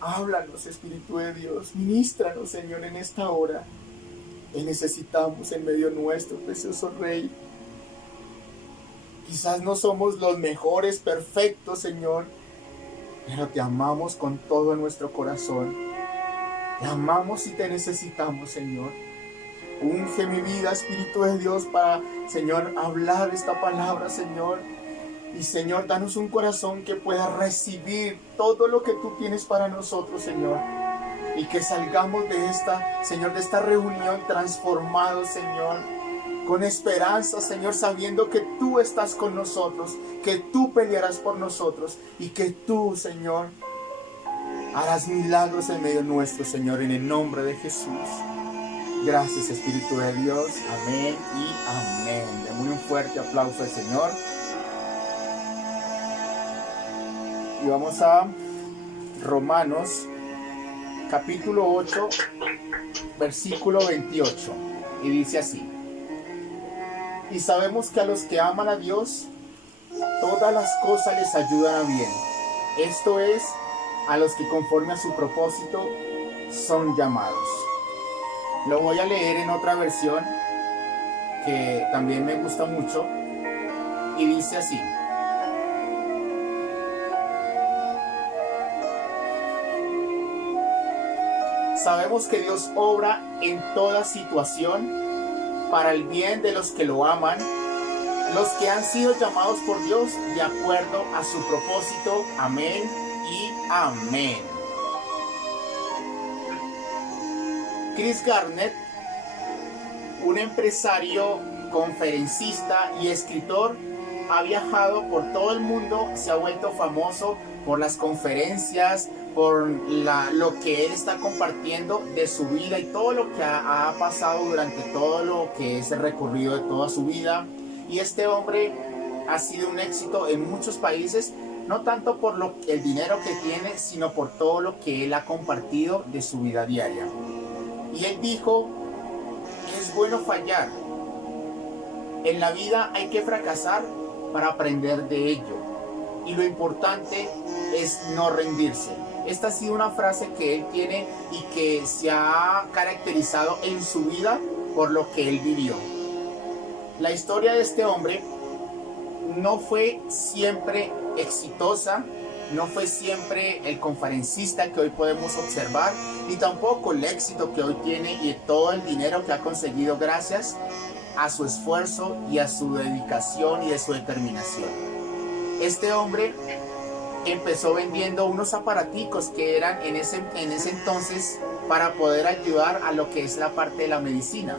Háblanos, Espíritu de Dios. Ministranos, Señor, en esta hora. Te necesitamos en medio nuestro, precioso Rey. Quizás no somos los mejores, perfectos, Señor, pero te amamos con todo nuestro corazón. Te amamos y te necesitamos, Señor. Unge mi vida, Espíritu de Dios, para, Señor, hablar esta palabra, Señor. Y, Señor, danos un corazón que pueda recibir todo lo que tú tienes para nosotros, Señor. Y que salgamos de esta, Señor, de esta reunión transformados, Señor, con esperanza, Señor, sabiendo que tú estás con nosotros, que tú pelearás por nosotros y que tú, Señor, harás milagros en medio nuestro, Señor, en el nombre de Jesús. Gracias, Espíritu de Dios. Amén y amén. Demos un fuerte aplauso al Señor. Y vamos a Romanos, capítulo 8, versículo 28. Y dice así: y sabemos que a los que aman a Dios, todas las cosas les ayudan a bien. Esto es, a los que conforme a su propósito son llamados. Lo voy a leer en otra versión que también me gusta mucho. Y dice así: sabemos que Dios obra en toda situación para el bien de los que lo aman, los que han sido llamados por Dios de acuerdo a su propósito. Amén y amén. Chris Garnett, un empresario, conferencista y escritor, ha viajado por todo el mundo, se ha vuelto famoso por las conferencias, por lo que él está compartiendo de su vida y todo lo que ha pasado durante todo lo que es el recorrido de toda su vida. Y este hombre ha sido un éxito en muchos países, no tanto por el dinero que tiene, sino por todo lo que él ha compartido de su vida diaria. Y él dijo: es bueno fallar. En la vida hay que fracasar para aprender de ello. Y lo importante es no rendirse. Esta ha sido una frase que él tiene y que se ha caracterizado en su vida por lo que él vivió. La historia de este hombre no fue siempre exitosa, no fue siempre el conferencista que hoy podemos observar, ni tampoco el éxito que hoy tiene y todo el dinero que ha conseguido gracias a su esfuerzo y a su dedicación y a su determinación. Este hombre empezó vendiendo unos aparaticos que eran en ese entonces para poder ayudar a lo que es la parte de la medicina.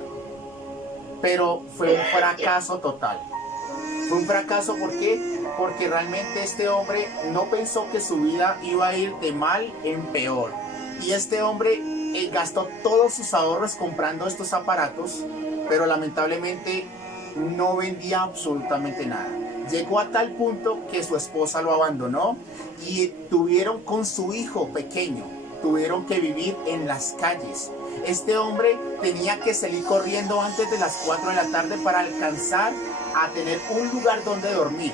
Pero fue un fracaso total. Fue un fracaso, ¿por qué? Porque realmente este hombre no pensó que su vida iba a ir de mal en peor. Y este hombre gastó todos sus ahorros comprando estos aparatos, pero lamentablemente no vendía absolutamente nada. Llegó a tal punto que su esposa lo abandonó y tuvieron con su hijo pequeño, tuvieron que vivir en las calles. Este hombre tenía que salir corriendo antes de las 4 de la tarde para alcanzar a tener un lugar donde dormir.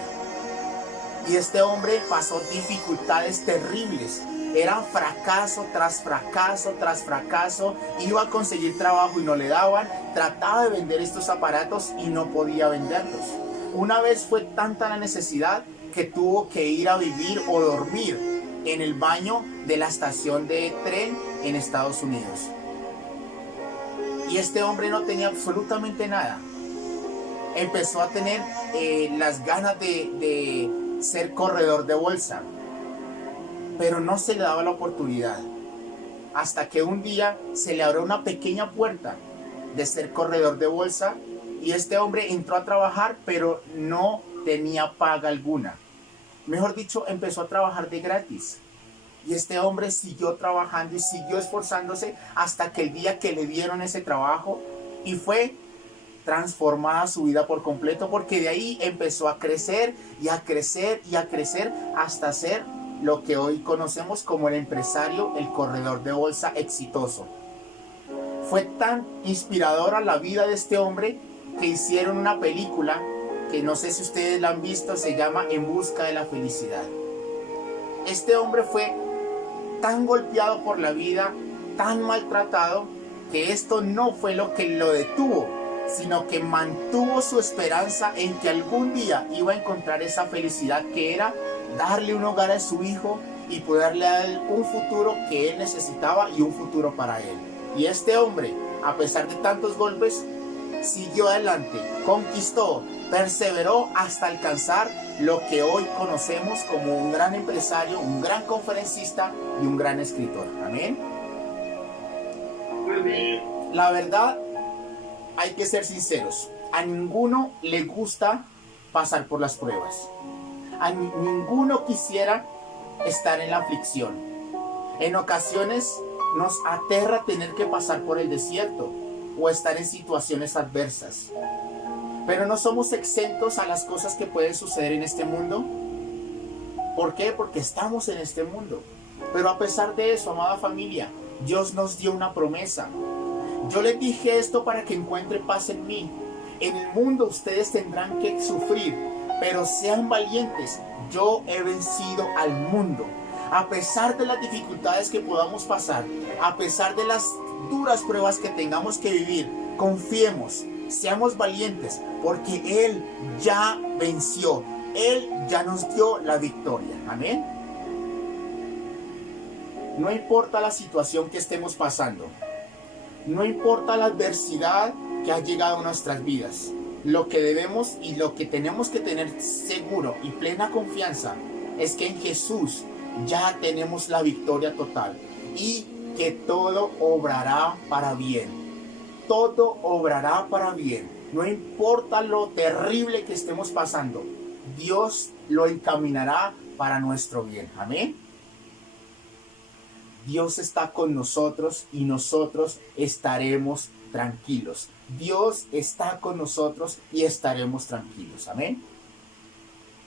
Y este hombre pasó dificultades terribles. Era fracaso tras fracaso tras fracaso. Iba a conseguir trabajo y no le daban. Trataba de vender estos aparatos y no podía venderlos. Una vez fue tanta la necesidad que tuvo que ir a vivir o dormir en el baño de la estación de tren en Estados Unidos. Y este hombre no tenía absolutamente nada. Empezó a tener las ganas de ser corredor de bolsa, pero no se le daba la oportunidad. Hasta que un día se le abrió una pequeña puerta de ser corredor de bolsa y este hombre entró a trabajar, pero no tenía paga alguna. Mejor dicho, empezó a trabajar de gratis. Y este hombre siguió trabajando y siguió esforzándose hasta que el día que le dieron ese trabajo, y fue transformada su vida por completo, porque de ahí empezó a crecer y a crecer y a crecer hasta ser lo que hoy conocemos como el empresario, el corredor de bolsa exitoso. Fue tan inspiradora la vida de este hombre que hicieron una película que no sé si ustedes la han visto, se llama En busca de la felicidad. Este hombre fue tan golpeado por la vida, tan maltratado, que esto no fue lo que lo detuvo, sino que mantuvo su esperanza en que algún día iba a encontrar esa felicidad que era darle un hogar a su hijo y poderle dar un futuro que él necesitaba y un futuro para él. Y este hombre, a pesar de tantos golpes, siguió adelante, conquistó, perseveró hasta alcanzar lo que hoy conocemos como un gran empresario, un gran conferencista y un gran escritor. Amén. Amén. La verdad, hay que ser sinceros. A ninguno le gusta pasar por las pruebas. A ninguno quisiera estar en la aflicción. En ocasiones nos aterra tener que pasar por el desierto o estar en situaciones adversas. Pero no somos exentos a las cosas que pueden suceder en este mundo. ¿Por qué? Porque estamos en este mundo. Pero a pesar de eso, amada familia, Dios nos dio una promesa. Yo les dije esto para que encuentren paz en mí. En el mundo ustedes tendrán que sufrir, pero sean valientes. Yo he vencido al mundo. A pesar de las dificultades que podamos pasar, a pesar de las duras pruebas que tengamos que vivir, confiemos, seamos valientes, porque Él ya venció. Él ya nos dio la victoria. Amén. No importa la situación que estemos pasando. No importa la adversidad que ha llegado a nuestras vidas. Lo que debemos y lo que tenemos que tener seguro y plena confianza es que en Jesús ya tenemos la victoria total y que todo obrará para bien. Todo obrará para bien. No importa lo terrible que estemos pasando, Dios lo encaminará para nuestro bien. Amén. Dios está con nosotros y nosotros estaremos tranquilos. Dios está con nosotros y estaremos tranquilos. Amén.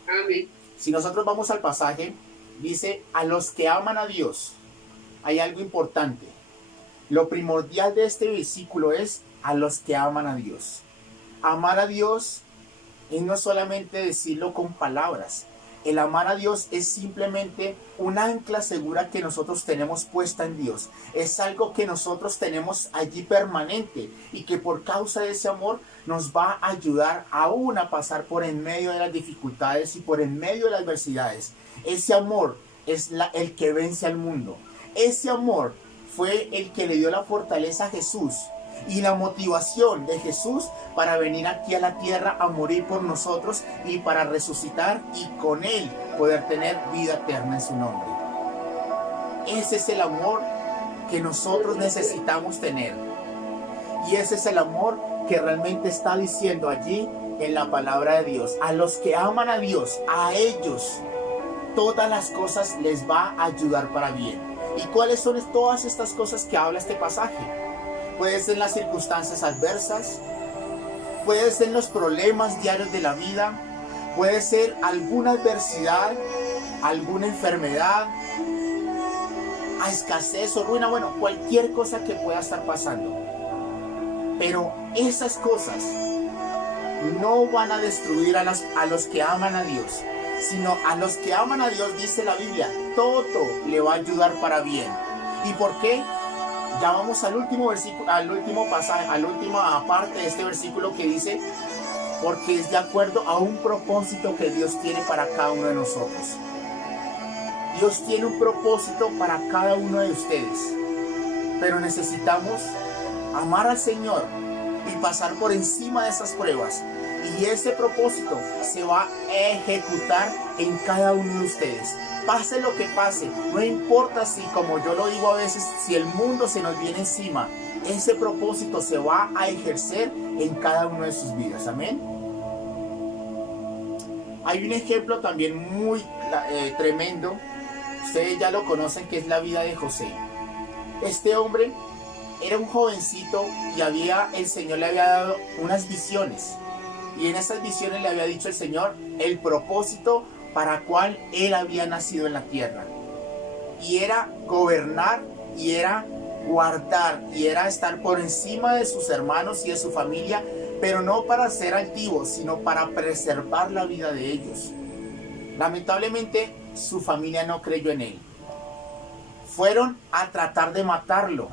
Amén. Si nosotros vamos al pasaje, dice, a los que aman a Dios, hay algo importante. Lo primordial de este versículo es a los que aman a Dios. Amar a Dios es no solamente decirlo con palabras. El amar a Dios es simplemente un ancla segura que nosotros tenemos puesta en Dios. Es algo que nosotros tenemos allí permanente y que por causa de ese amor nos va a ayudar aún a pasar por en medio de las dificultades y por en medio de las adversidades. Ese amor es el que vence al mundo. Ese amor fue el que le dio la fortaleza a Jesús y la motivación de Jesús para venir aquí a la tierra a morir por nosotros y para resucitar y con Él poder tener vida eterna en su nombre. Ese es el amor que nosotros necesitamos tener. Y ese es el amor que realmente está diciendo allí en la palabra de Dios. A los que aman a Dios, a ellos, todas las cosas les va a ayudar para bien. ¿Y cuáles son todas estas cosas que habla este pasaje? Puede ser las circunstancias adversas, puede ser los problemas diarios de la vida, puede ser alguna adversidad, alguna enfermedad, a escasez o ruina, bueno, cualquier cosa que pueda estar pasando. Pero esas cosas no van a destruir a los que aman a Dios, sino a los que aman a Dios, dice la Biblia, todo le va a ayudar para bien. ¿Y por qué? Ya vamos al último versículo, al último pasaje, a la última parte de este versículo que dice, porque es de acuerdo a un propósito que Dios tiene para cada uno de nosotros. Dios tiene un propósito para cada uno de ustedes, pero necesitamos amar al Señor y pasar por encima de esas pruebas. Y ese propósito se va a ejecutar en cada uno de ustedes. Pase lo que pase, no importa si, como yo lo digo a veces, si el mundo se nos viene encima, ese propósito se va a ejercer en cada una de sus vidas. Amén. Hay un ejemplo también muy tremendo, ustedes ya lo conocen, que es la vida de José. Este hombre era un jovencito y el Señor le había dado unas visiones. Y en esas visiones le había dicho el Señor el propósito para cual él había nacido en la tierra. Y era gobernar, y era guardar, y era estar por encima de sus hermanos y de su familia, pero no para ser altivos, sino para preservar la vida de ellos. Lamentablemente, su familia no creyó en él. fueron a tratar de matarlo,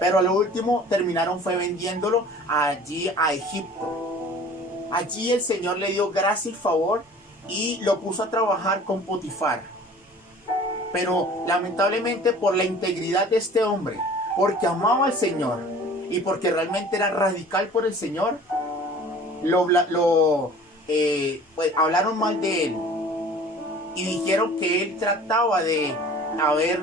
pero a lo último terminaron fue vendiéndolo allí a Egipto. Allí el Señor le dio gracia y favor y lo puso a trabajar con Potifar. Pero lamentablemente, por la integridad de este hombre, porque amaba al Señor y porque realmente era radical por el Señor, pues, hablaron mal de él y dijeron que él trataba de haber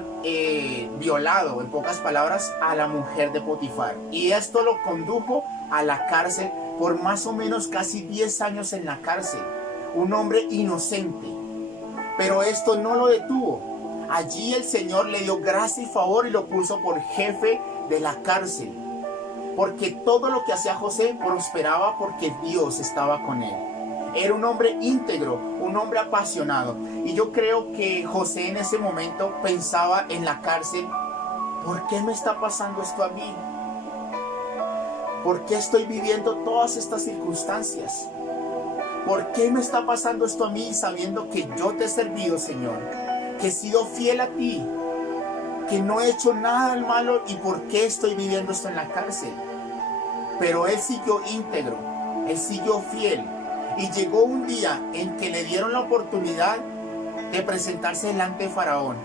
violado, en pocas palabras, a la mujer de Potifar. Y esto lo condujo a la cárcel por más o menos casi 10 años en la cárcel. Un hombre inocente. Pero esto no lo detuvo. Allí el Señor le dio gracia y favor y lo puso por jefe de la cárcel. Porque todo lo que hacía José prosperaba porque Dios estaba con él. Era un hombre íntegro, un hombre apasionado. Y yo creo que José en ese momento pensaba en la cárcel: ¿por qué me está pasando esto a mí? ¿Por qué estoy viviendo todas estas circunstancias? ¿Por qué me está pasando esto a mí sabiendo que yo te he servido, Señor? Que he sido fiel a ti, que no he hecho nada malo, y por qué estoy viviendo esto en la cárcel. Pero él siguió íntegro, él siguió fiel. Y llegó un día en que le dieron la oportunidad de presentarse delante de Faraón.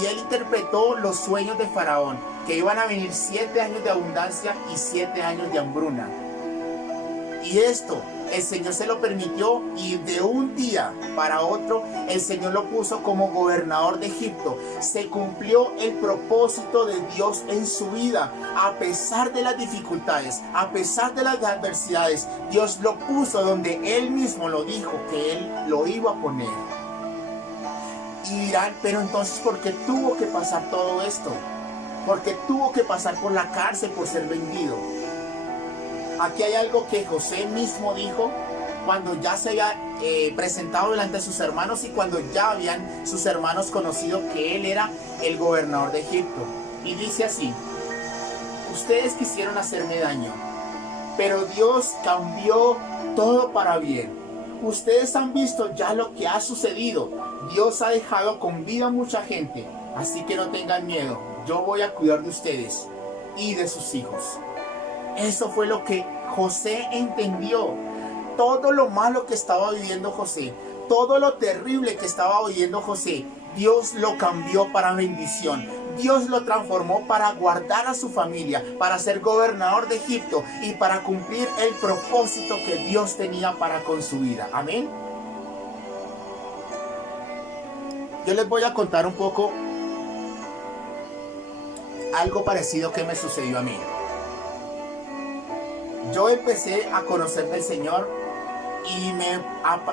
Y él interpretó los sueños de Faraón, que iban a venir 7 años de abundancia y 7 años de hambruna. Y esto el Señor se lo permitió, y de un día para otro el Señor lo puso como gobernador de Egipto. Se cumplió el propósito de Dios en su vida. A pesar de las dificultades, a pesar de las adversidades, Dios lo puso donde Él mismo lo dijo que Él lo iba a poner. Y dirán: pero entonces, ¿por qué tuvo que pasar todo esto? ¿Por qué tuvo que pasar por la cárcel por ser vendido? Aquí hay algo que José mismo dijo cuando ya se había presentado delante de sus hermanos, y cuando ya habían sus hermanos conocido que él era el gobernador de Egipto. Y dice así: ustedes quisieron hacerme daño, pero Dios cambió todo para bien. Ustedes han visto ya lo que ha sucedido. Dios ha dejado con vida a mucha gente, así que no tengan miedo. Yo voy a cuidar de ustedes y de sus hijos. Eso fue lo que José entendió. Todo lo malo que estaba viviendo José, todo lo terrible que estaba viviendo José, Dios lo cambió para bendición. Dios lo transformó para guardar a su familia, para ser gobernador de Egipto y para cumplir el propósito que Dios tenía para con su vida. Amén. Yo les voy a contar un poco algo parecido que me sucedió a mí. Yo empecé a conocer del Señor y me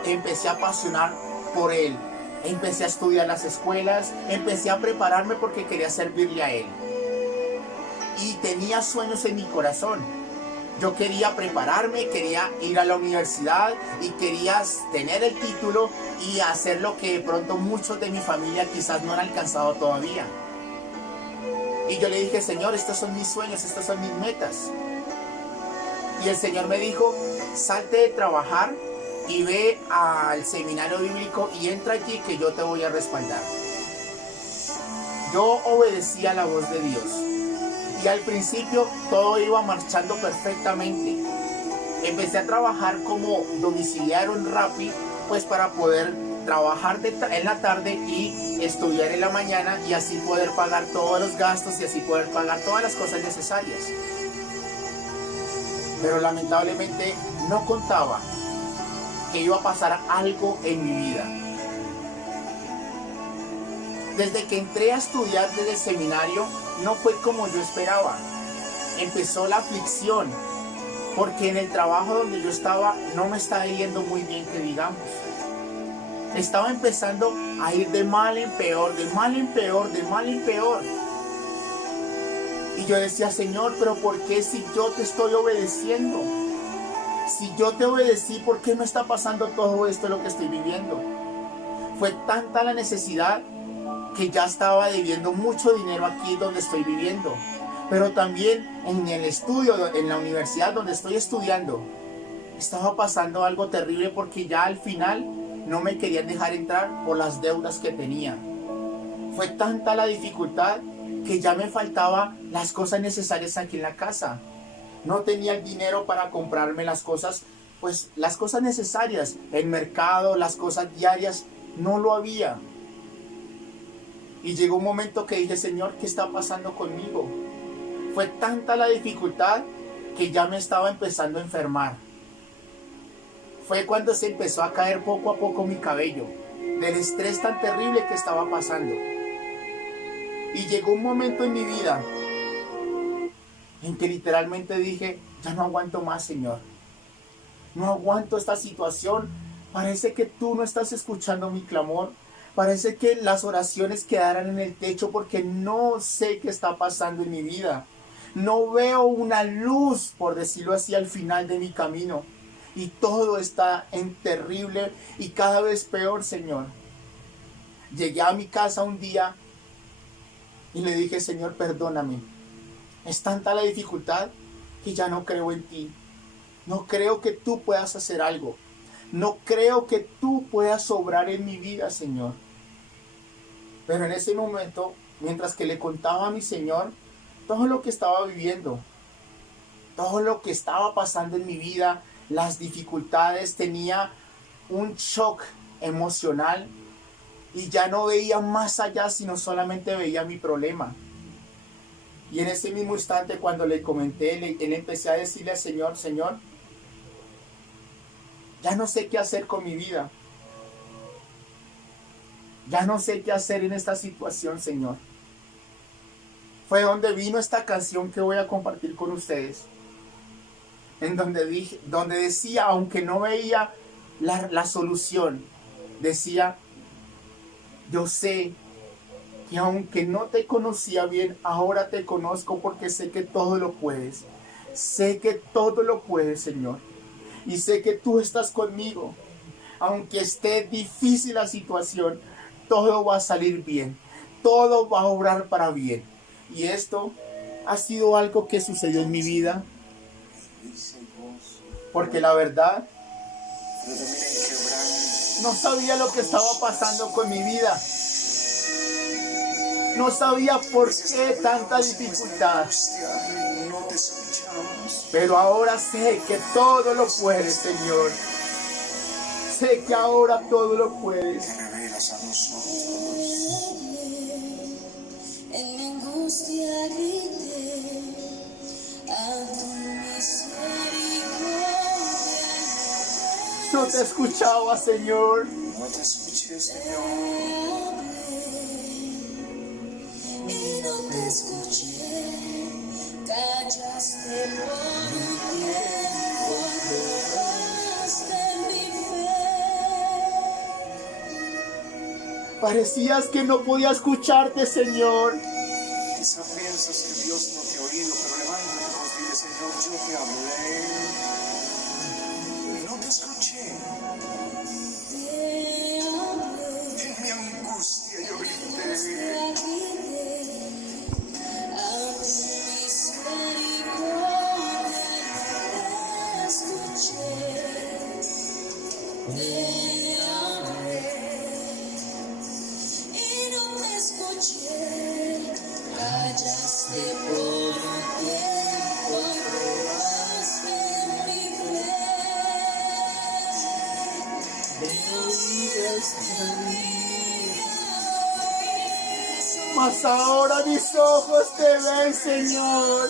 empecé a apasionar por Él. Empecé a estudiar las escuelas, empecé a prepararme porque quería servirle a Él. Y tenía sueños en mi corazón. Yo quería prepararme, quería ir a la universidad y quería tener el título y hacer lo que de pronto muchos de mi familia quizás no han alcanzado todavía. Y yo le dije: Señor, estos son mis sueños, estas son mis metas. Y el Señor me dijo: salte de trabajar y ve al seminario bíblico y entra allí, que yo te voy a respaldar. Yo obedecí a la voz de Dios. Y al principio todo iba marchando perfectamente. Empecé a trabajar como domiciliario en Rappi, pues para poder trabajar en la tarde y estudiar en la mañana, y así poder pagar todos los gastos y así poder pagar todas las cosas necesarias. Pero lamentablemente no contaba que iba a pasar algo en mi vida. Desde que entré a estudiar desde el seminario, no fue como yo esperaba. Empezó la aflicción, porque en el trabajo donde yo estaba no me estaba yendo muy bien, que digamos. Estaba empezando a ir de mal en peor, de mal en peor, de mal en peor. Y yo decía: Señor, pero ¿por qué, si yo te estoy obedeciendo? Si yo te obedecí, ¿por qué me está pasando todo esto, lo que estoy viviendo? Fue tanta la necesidad que ya estaba debiendo mucho dinero aquí donde estoy viviendo. Pero también en el estudio, en la universidad donde estoy estudiando, estaba pasando algo terrible, porque ya al final no me querían dejar entrar por las deudas que tenía. Fue tanta la dificultad que ya me faltaban las cosas necesarias aquí en la casa. No tenía el dinero para comprarme las cosas, pues las cosas necesarias, el mercado, las cosas diarias, no lo había. Y llegó un momento que dije, Señor, ¿qué está pasando conmigo? Fue tanta la dificultad que ya me estaba empezando a enfermar. Fue cuando se empezó a caer poco a poco mi cabello, del estrés tan terrible que estaba pasando. Y llegó un momento en mi vida en que literalmente dije, ya no aguanto más, Señor. No aguanto esta situación. Parece que tú no estás escuchando mi clamor. Parece que las oraciones quedaran en el techo porque no sé qué está pasando en mi vida. No veo una luz, por decirlo así, al final de mi camino. Y todo está en terrible y cada vez peor, Señor. Llegué a mi casa un día y le dije, Señor, perdóname. Es tanta la dificultad que ya no creo en ti. No creo que tú puedas hacer algo. No creo que tú puedas obrar en mi vida, Señor. Pero en ese momento, mientras que le contaba a mi Señor todo lo que estaba viviendo, todo lo que estaba pasando en mi vida, las dificultades, tenía un shock emocional y ya no veía más allá, sino solamente veía mi problema. Y en ese mismo instante, cuando le comenté, le empecé a decirle al Señor, Señor, ya no sé qué hacer con mi vida. Ya no sé qué hacer en esta situación, Señor. Fue donde vino esta canción que voy a compartir con ustedes. En donde decía, aunque no veía la solución, decía, yo sé que aunque no te conocía bien, ahora te conozco porque sé que todo lo puedes. Sé que todo lo puedes, Señor. Y sé que tú estás conmigo. Aunque esté difícil la situación, todo va a salir bien. Todo va a obrar para bien. Y esto ha sido algo que sucedió en mi vida. Porque la verdad, no sabía lo que estaba pasando con mi vida. No sabía por qué tanta dificultad. Pero ahora sé que todo lo puedes, Señor. Sé que ahora todo lo puedes. En mi angustia grité a tu misericordia. No te escuchaba, Señor. No te escuché, Señor. Y no te escuché. Callaste por un tiempo. Probaste mi fe. Parecías que no podía escucharte, Señor. Quizá piensas que Dios no te ha oído, pero levanta tu voz y dile, Señor, yo te hablé. No te escuché. En mi angustia yo grité. A tu misericordia te escuché. Te hablé. Y no te escuché. Callaste por un tiempo y probaste mi fe. Te oíste a mí. Mas ahora mis ojos te ven, Señor.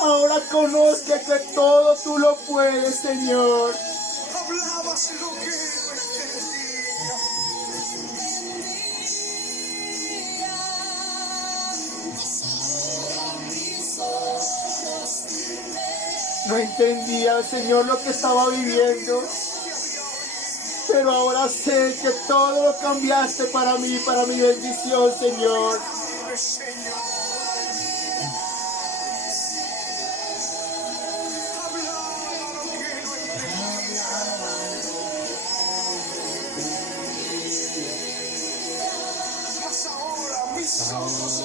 Ahora conozco que todo tú lo puedes, Señor. Hablabas lo que no entendía. No entendía, Señor, lo que estaba viviendo. Pero ahora sé que todo lo cambiaste para mí, para mi bendición, Señor. Mas ahora mis ojos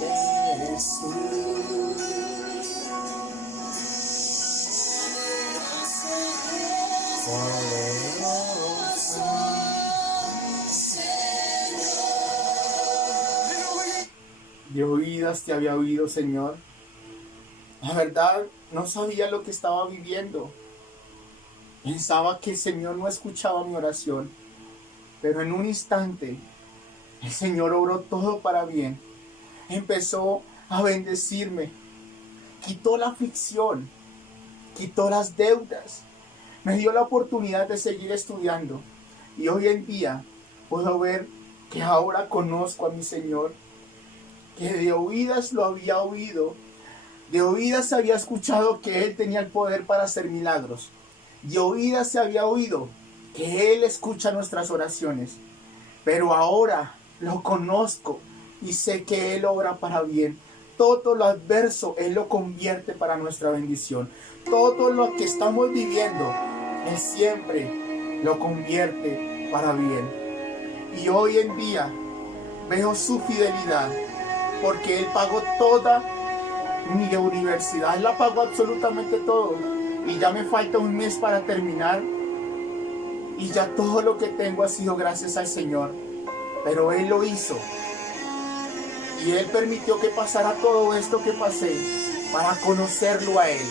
eres tú. Poderoso. De oídas te había oído, Señor. La verdad, no sabía lo que estaba viviendo. Pensaba que el Señor no escuchaba mi oración. Pero en un instante, el Señor obró todo para bien. Empezó a bendecirme. Quitó la aflicción. Quitó las deudas. Me dio la oportunidad de seguir estudiando. Y hoy en día puedo ver que ahora conozco a mi Señor. Que de oídas lo había oído. De oídas había escuchado que Él tenía el poder para hacer milagros. De oídas se había oído que Él escucha nuestras oraciones. Pero ahora lo conozco y sé que Él obra para bien. Todo lo adverso Él lo convierte para nuestra bendición. Todo lo que estamos viviendo Él siempre lo convierte para bien. Y hoy en día veo su fidelidad, porque Él pagó toda mi universidad. Él la pagó absolutamente todo. Y ya me falta un mes para terminar. Y ya todo lo que tengo ha sido gracias al Señor. Pero Él lo hizo. Y Él permitió que pasara todo esto que pasé para conocerlo a Él,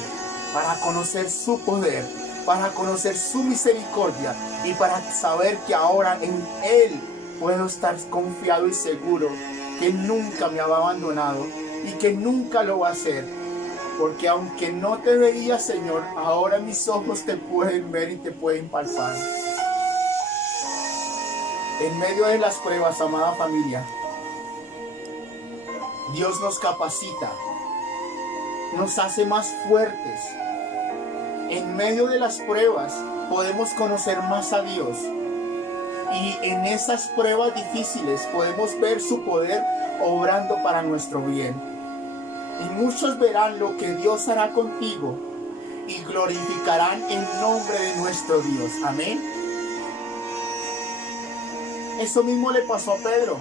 para conocer su poder, para conocer su misericordia y para saber que ahora en Él puedo estar confiado y seguro que nunca me ha abandonado y que nunca lo va a hacer. Porque aunque no te veía, Señor, ahora mis ojos te pueden ver y te pueden palpar. En medio de las pruebas, amada familia, Dios nos capacita, nos hace más fuertes. En medio de las pruebas podemos conocer más a Dios. Y en esas pruebas difíciles podemos ver su poder obrando para nuestro bien. Y muchos verán lo que Dios hará contigo y glorificarán el nombre de nuestro Dios. Amén. Eso mismo le pasó a Pedro.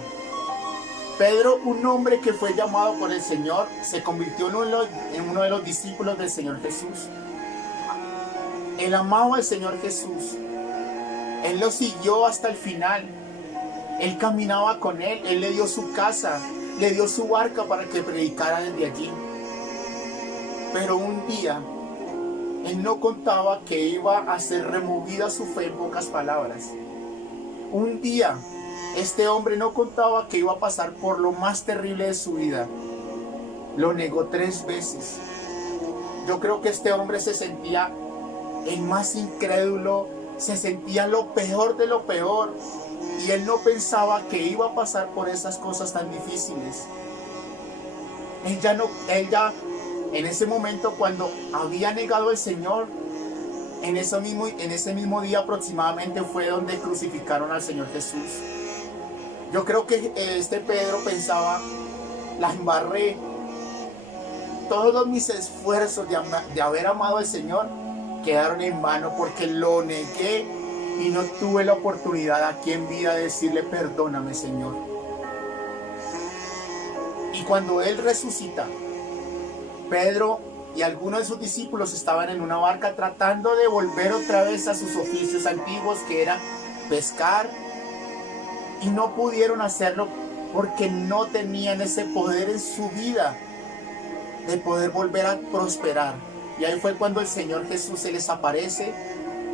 Pedro, un hombre que fue llamado por el Señor, se convirtió en uno de los discípulos del Señor Jesús. Él amaba al Señor Jesús. Él lo siguió hasta el final. Él caminaba con Él. Él le dio su casa, le dio su barca para que predicara desde allí. Pero un día, Él no contaba que iba a ser removida su fe, en pocas palabras. Un día, este hombre no contaba que iba a pasar por lo más terrible de su vida. Lo negó 3 veces. Yo creo que este hombre se sentía el más incrédulo, se sentía lo peor de lo peor. Y él no pensaba que iba a pasar por esas cosas tan difíciles. Él ya en ese momento, cuando había negado al Señor, en ese mismo día aproximadamente fue donde crucificaron al Señor Jesús. Yo creo que este Pedro pensaba, la embarré. Todos mis esfuerzos de haber amado al Señor quedaron en vano porque lo negué y no tuve la oportunidad aquí en vida de decirle perdóname, Señor. Y cuando Él resucita, Pedro y algunos de sus discípulos estaban en una barca tratando de volver otra vez a sus oficios antiguos, que era pescar, y no pudieron hacerlo porque no tenían ese poder en su vida de poder volver a prosperar. Y ahí fue cuando el Señor Jesús se les aparece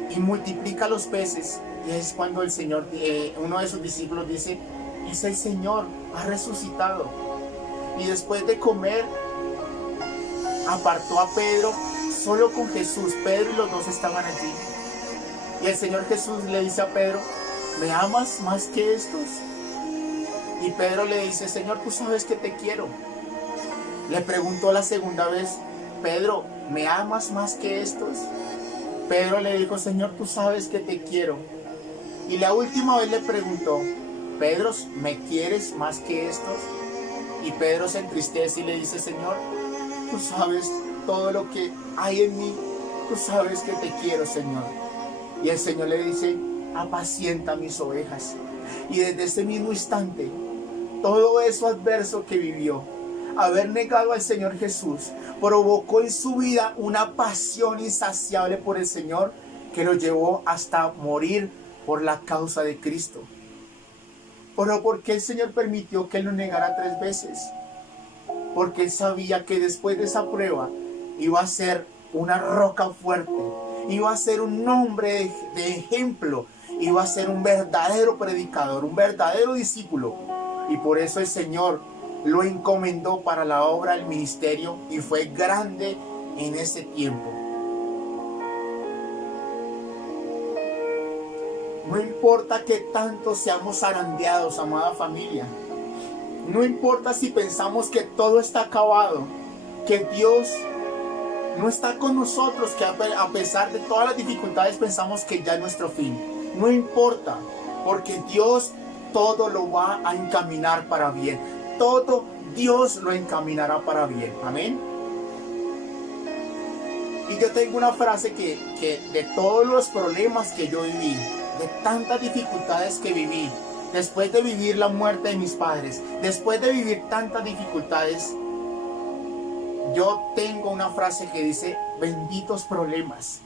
y multiplica los peces. Y es cuando el Señor, uno de sus discípulos dice, es el Señor, ha resucitado. Y después de comer, apartó a Pedro solo con Jesús. Pedro y los dos estaban allí. Y el Señor Jesús le dice a Pedro, ¿me amas más que estos? Y Pedro le dice, Señor, tú sabes que te quiero. Le preguntó la segunda vez, Pedro, ¿me amas más que estos? Pedro le dijo, Señor, tú sabes que te quiero. Y la última vez le preguntó, Pedro, ¿me quieres más que estos? Y Pedro se entristece y le dice, Señor, tú sabes todo lo que hay en mí, tú sabes que te quiero, Señor. Y el Señor le dice, apacienta mis ovejas. Y desde ese mismo instante, todo eso adverso que vivió, haber negado al Señor Jesús, provocó en su vida una pasión insaciable por el Señor que lo llevó hasta morir por la causa de Cristo. Pero ¿por qué el Señor permitió que él lo negara 3 veces? Porque él sabía que después de esa prueba iba a ser una roca fuerte, iba a ser un hombre de ejemplo, iba a ser un verdadero predicador, un verdadero discípulo. Y por eso el Señor lo encomendó para la obra del ministerio y fue grande en ese tiempo. No importa que tanto seamos zarandeados, amada familia. No importa si pensamos que todo está acabado, que Dios no está con nosotros, que a pesar de todas las dificultades pensamos que ya es nuestro fin. No importa, porque Dios todo lo va a encaminar para bien. Todo Dios lo encaminará para bien. Amén. Y yo tengo una frase que de todos los problemas que yo viví, de tantas dificultades que viví, después de vivir la muerte de mis padres, después de vivir tantas dificultades, yo tengo una frase que dice: benditos problemas,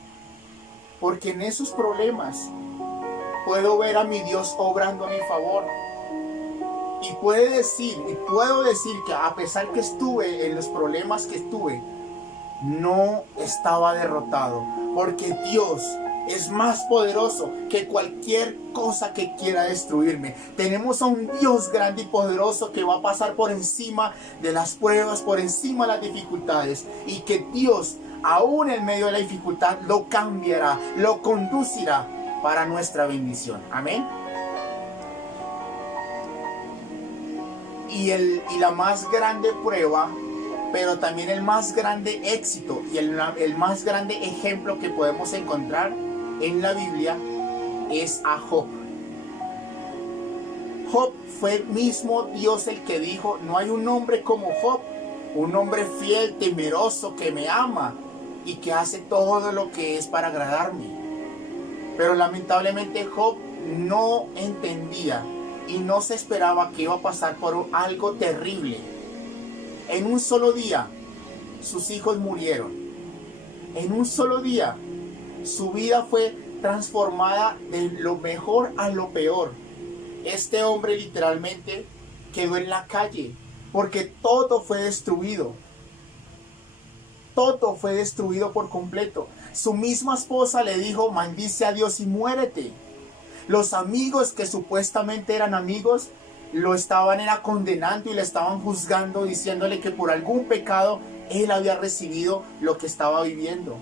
porque en esos problemas puedo ver a mi Dios obrando a mi favor. Y puedo decir que a pesar que estuve en los problemas que estuve, no estaba derrotado, porque Dios es más poderoso que cualquier cosa que quiera destruirme. Tenemos a un Dios grande y poderoso que va a pasar por encima de las pruebas, por encima de las dificultades, y que Dios, aún en medio de la dificultad, lo cambiará, lo conducirá para nuestra bendición. Amén. Y la más grande prueba, pero también el más grande éxito y el más grande ejemplo que podemos encontrar en la Biblia es a Job. Job fue el mismo Dios el que dijo: no hay un hombre como Job, un hombre fiel, temeroso, que me ama y que hace todo lo que es para agradarme. Pero lamentablemente Job no entendía y no se esperaba que iba a pasar por algo terrible. En un solo día sus hijos murieron. En un solo día su vida fue transformada de lo mejor a lo peor. Este hombre literalmente quedó en la calle porque todo fue destruido. Todo fue destruido por completo. Su misma esposa le dijo: maldice a Dios y muérete. Los amigos que supuestamente eran amigos lo estaban condenando y le estaban juzgando, diciéndole que por algún pecado él había recibido lo que estaba viviendo.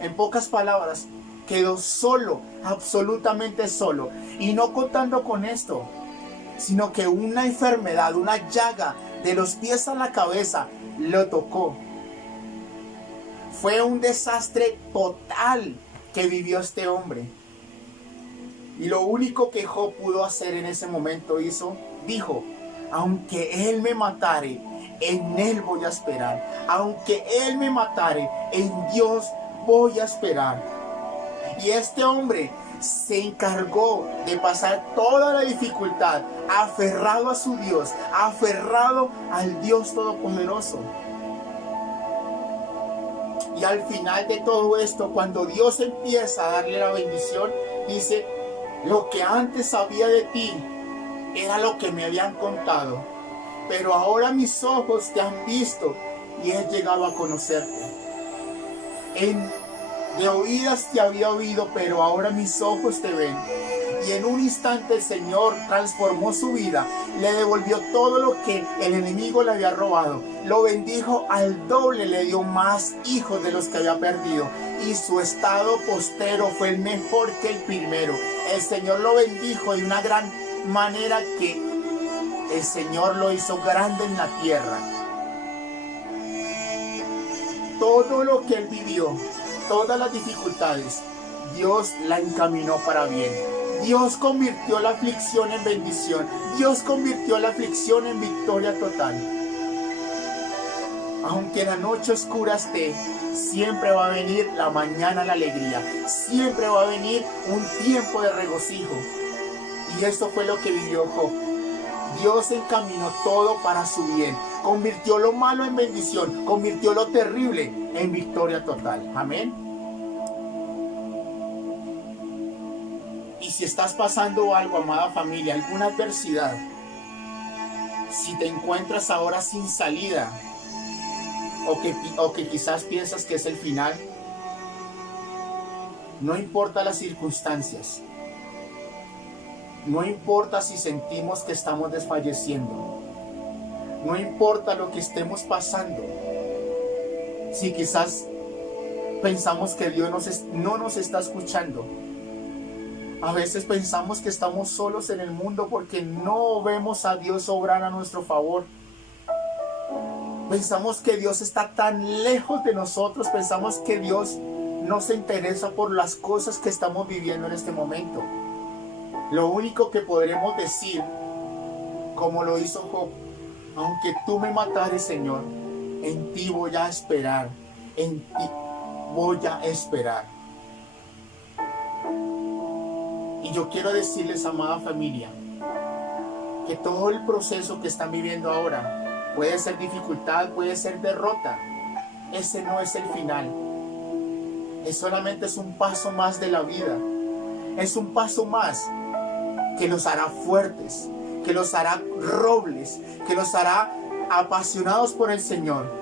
En pocas palabras, quedó solo, absolutamente solo. Y no contando con esto, sino que una enfermedad, una llaga de los pies a la cabeza lo tocó. Fue un desastre total que vivió este hombre. Y lo único que Job pudo hacer en ese momento dijo: aunque él me matare, en él voy a esperar. Aunque él me matare, en Dios voy a esperar. Y este hombre se encargó de pasar toda la dificultad aferrado a su Dios, aferrado al Dios Todopoderoso. Y al final de todo esto, cuando Dios empieza a darle la bendición, dice: lo que antes sabía de ti era lo que me habían contado, pero ahora mis ojos te han visto y he llegado a conocerte. De oídas te había oído, pero ahora mis ojos te ven. Y en un instante el Señor transformó su vida, le devolvió todo lo que el enemigo le había robado, lo bendijo al doble, le dio más hijos de los que había perdido, y su estado postero fue el mejor que el primero. El Señor lo bendijo de una gran manera que el Señor lo hizo grande en la tierra. Todo lo que él vivió, todas las dificultades, Dios la encaminó para bien. Dios convirtió la aflicción en bendición. Dios convirtió la aflicción en victoria total. Aunque la noche oscura esté, siempre va a venir la mañana, la alegría. Siempre va a venir un tiempo de regocijo. Y esto fue lo que vivió Job. Dios encaminó todo para su bien. convirtió lo malo en bendición, convirtió lo terrible en victoria total. Amén. Y si estás pasando algo, amada familia, alguna adversidad, si te encuentras ahora sin salida, o que quizás piensas que es el final, no importa las circunstancias, no importa si sentimos que estamos desfalleciendo, no importa lo que estemos pasando, si quizás pensamos que Dios no nos está escuchando. A veces pensamos que estamos solos en el mundo porque no vemos a Dios obrar a nuestro favor. Pensamos que Dios está tan lejos de nosotros, pensamos que Dios no se interesa por las cosas que estamos viviendo en este momento. Lo único que podremos decir, como lo hizo Job: aunque tú me matares, Señor, en ti voy a esperar, en ti voy a esperar. Y yo quiero decirles, amada familia, que todo el proceso que están viviendo ahora puede ser dificultad, puede ser derrota. Ese no es el final. Solamente es un paso más de la vida. Es un paso más que los hará fuertes, que los hará robles, que los hará apasionados por el Señor,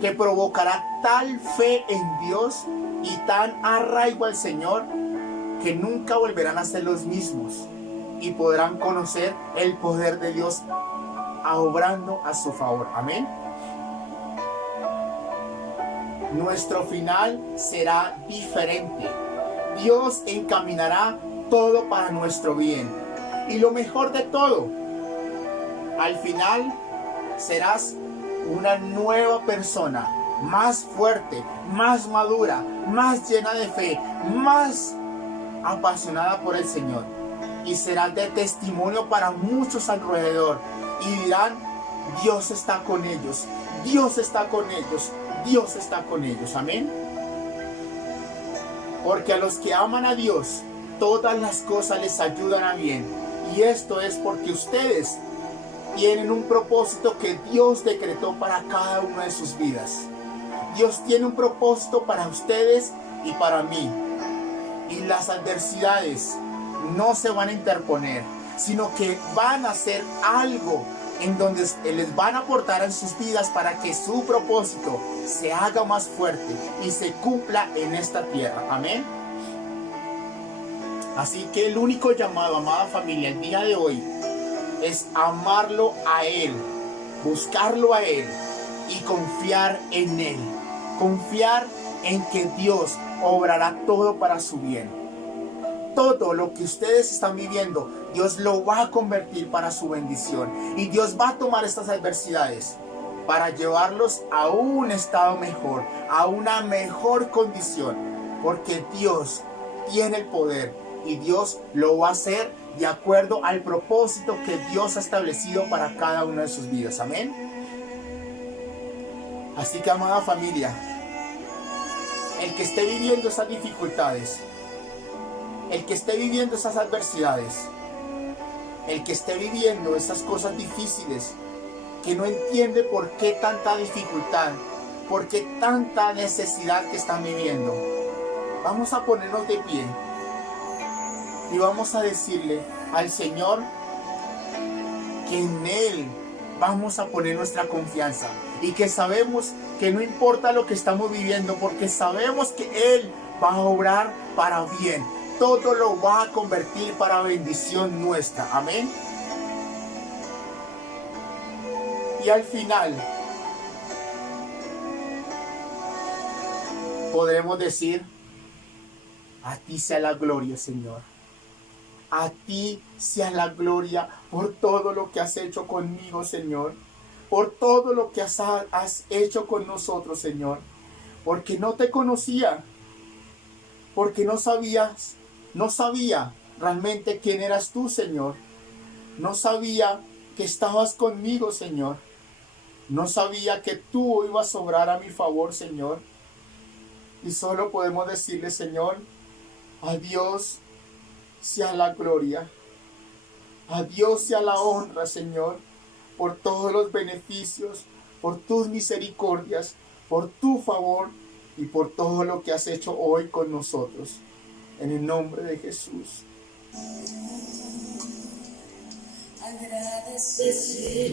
que provocará tal fe en Dios y tan arraigo al Señor que nunca volverán a ser los mismos y podrán conocer el poder de Dios obrando a su favor. Amén. Nuestro final será diferente. Dios encaminará todo para nuestro bien. Y lo mejor de todo, al final serás una nueva persona, más fuerte, más madura, más llena de fe, más apasionada por el Señor. Y serás de testimonio para muchos alrededor. Y dirán: Dios está con ellos, Dios está con ellos, Dios está con ellos. Amén. Porque a los que aman a Dios, todas las cosas les ayudan a bien. Y esto es porque ustedes tienen un propósito que Dios decretó para cada una de sus vidas. Dios tiene un propósito para ustedes y para mí. Y las adversidades no se van a interponer, sino que van a hacer algo en donde les van a aportar en sus vidas para que su propósito se haga más fuerte y se cumpla en esta tierra. Amén. Así que el único llamado, amada familia, el día de hoy es amarlo a Él, buscarlo a Él y confiar en Él. Confiar en que Dios obrará todo para su bien. Todo lo que ustedes están viviendo, Dios lo va a convertir para su bendición. Y Dios va a tomar estas adversidades para llevarlos a un estado mejor, a una mejor condición. Porque Dios tiene el poder y Dios lo va a hacer de acuerdo al propósito que Dios ha establecido para cada una de sus vidas. Amén. Así que, amada familia, el que esté viviendo esas dificultades, el que esté viviendo esas adversidades, el que esté viviendo esas cosas difíciles, que no entiende por qué tanta dificultad, por qué tanta necesidad que están viviendo, vamos a ponernos de pie y vamos a decirle al Señor que en Él vamos a poner nuestra confianza y que sabemos que no importa lo que estamos viviendo, porque sabemos que Él va a obrar para bien. Todo lo va a convertir para bendición nuestra. Amén. Y al final podremos decir: a ti sea la gloria, Señor. A ti sea la gloria por todo lo que has hecho conmigo, Señor. Por todo lo que has hecho con nosotros, Señor. Porque no te conocía. Porque no sabía realmente quién eras tú, Señor. No sabía que estabas conmigo, Señor. No sabía que tú ibas a obrar a mi favor, Señor. Y solo podemos decirle: Señor, a Dios sea la gloria. A Dios sea la honra, Señor, por todos los beneficios, por tus misericordias, por tu favor y por todo lo que has hecho hoy con nosotros. En el nombre de Jesús. Agradecer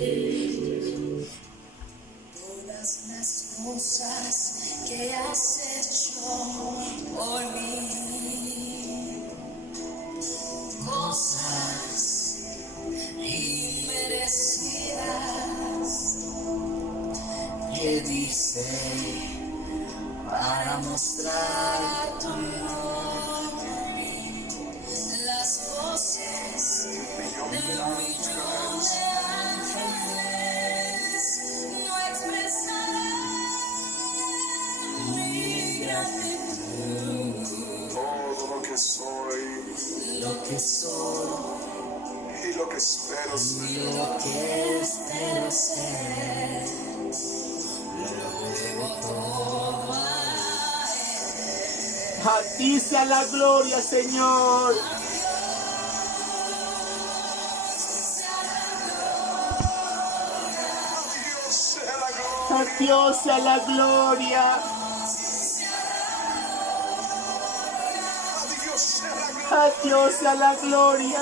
todas las cosas que has hecho por mí, cosas inmerecidas que dice para mostrar tu amor por mí. Las voces de un millón de ángeles no expresarán mi gratitud. Todo lo que soy y lo que espero Y ser. lo que espero ser, lo debo todo a Él. A ti sea la gloria, Señor. A Dios sea la gloria. A Dios sea la gloria.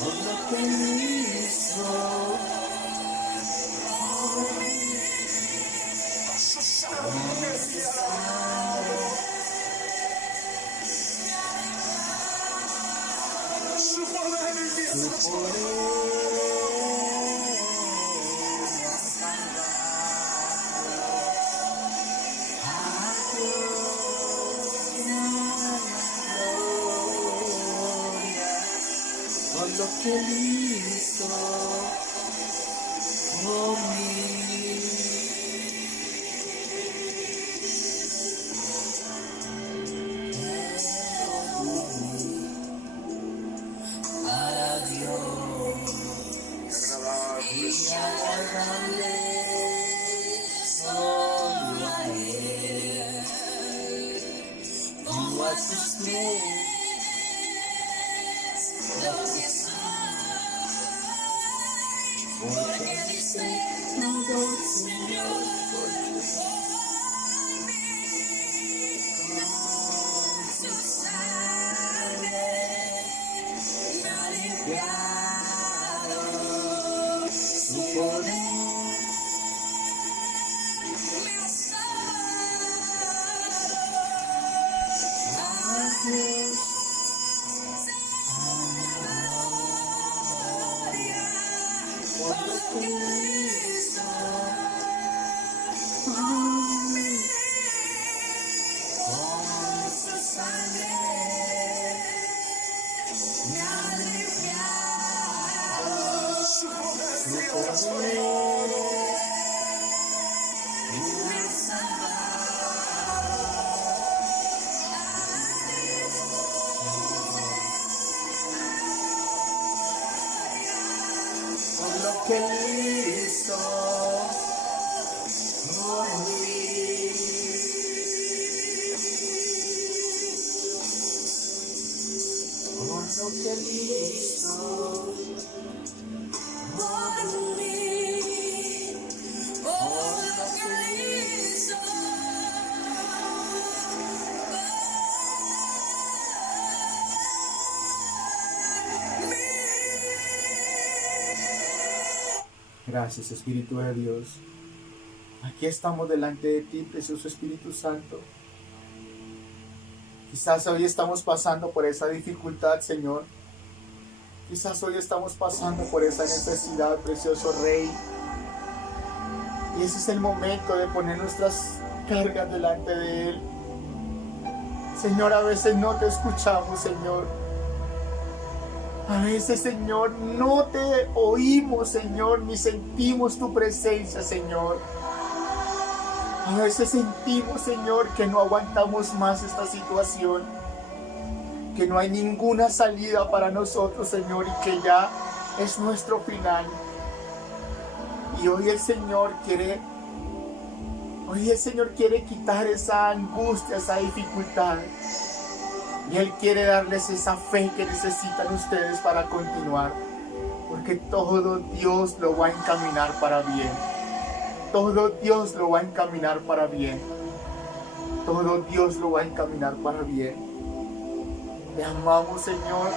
Por lo que hizo. Su poder Su poder. Por lo que Él hizo por mí. Para Dios agradable. y agradable solo a Él. Pongo a sus pies lo que soy, porque dice todo el Señor por mí. Su sangre me ha limpiado, su poder me ha salvado. A Dios por lo que hizo por mí. Con su sangre me ha limpiado, Su poder Su me ha poder me ha por lo que Él hizo por mí. Por lo que Él hizo por mí, por lo que hizo por mí. Gracias, Espíritu de Dios. Aquí estamos delante de ti, precioso Espíritu Santo. Quizás hoy estamos pasando por esa dificultad, Señor. Quizás hoy estamos pasando por esa necesidad, precioso Rey. Y ese es el momento de poner nuestras cargas delante de Él. Señor, a veces no te escuchamos, Señor. A veces, Señor, no te oímos, Señor, ni sentimos tu presencia, Señor. A veces sentimos, Señor, que no aguantamos más esta situación, que no hay ninguna salida para nosotros, Señor, y que ya es nuestro final. Y hoy el Señor quiere quitar esa angustia, esa dificultad. Y Él quiere darles esa fe que necesitan ustedes para continuar. porque todo Dios lo va a encaminar para bien. Todo Dios lo va a encaminar para bien. Todo Dios lo va a encaminar para bien. Te amamos, Señor.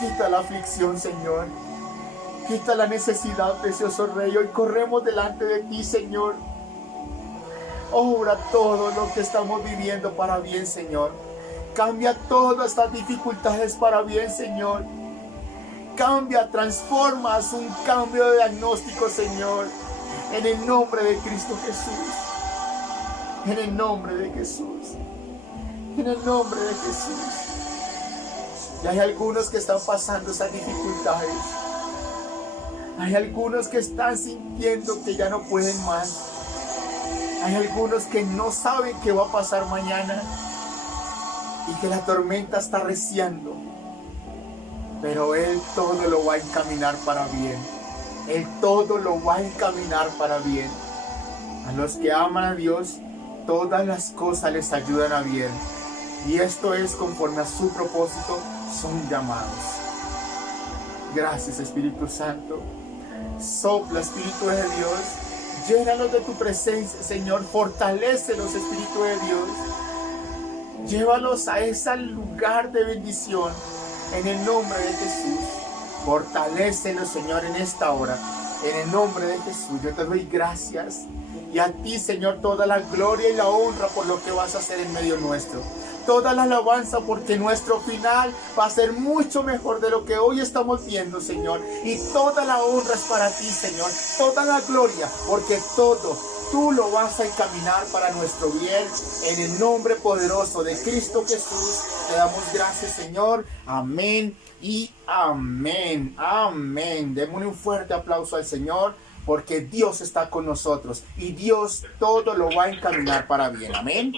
Quita la aflicción, Señor. Quita la necesidad, precioso Rey. Hoy corremos delante de ti, Señor. Obra todo lo que estamos viviendo para bien, Señor. Cambia todas estas dificultades para bien, Señor. Cambia, transforma, haz un cambio de diagnóstico, Señor. En el nombre de Cristo Jesús. En el nombre de Jesús. En el nombre de Jesús. Y hay algunos que están pasando esas dificultades. Hay algunos que están sintiendo que ya no pueden más. Hay algunos que no saben qué va a pasar mañana y que la tormenta está arreciando. Pero Él todo lo va a encaminar para bien. Él todo lo va a encaminar para bien. A los que aman a Dios, todas las cosas les ayudan a bien. Y esto es conforme a su propósito, son llamados. Gracias, Espíritu Santo. Sopla, Espíritu de Dios. Llénalos de tu presencia, Señor. Fortalécelos, Espíritu de Dios. Llévalos a ese lugar de bendición. En el nombre de Jesús. Fortalécelos, Señor, en esta hora. En el nombre de Jesús. Yo te doy gracias. Y a ti, Señor, toda la gloria y la honra por lo que vas a hacer en medio nuestro. Toda la alabanza porque nuestro final va a ser mucho mejor de lo que hoy estamos viendo, Señor. Y toda la honra es para ti, Señor. Toda la gloria porque todo tú lo vas a encaminar para nuestro bien. En el nombre poderoso de Cristo Jesús te damos gracias, Señor. Amén y amén. Amén. Démosle un fuerte aplauso al Señor porque Dios está con nosotros y Dios todo lo va a encaminar para bien. Amén.